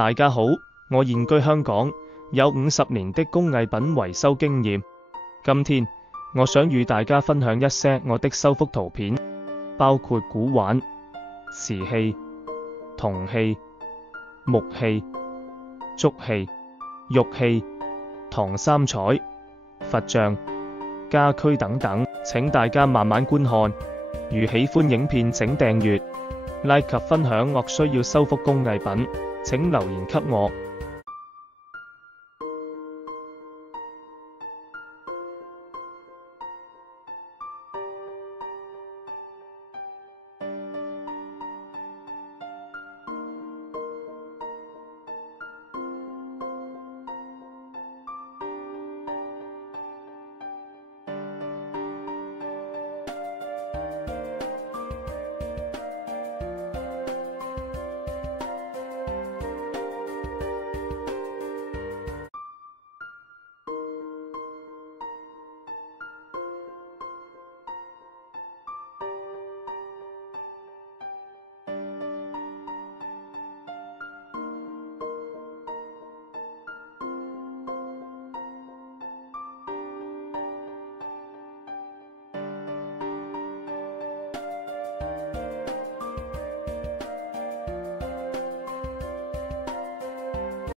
大家好，我現居香港，有50年的工藝品維修經驗。今天我想與大家分享一些我的修復圖片，包括古玩、瓷器、銅器、木器、竹器、玉器、唐三彩、佛像、家居等等，請大家慢慢觀看。如喜歡影片請訂閱、like 及分享。若需要修復工藝品，請留言給我。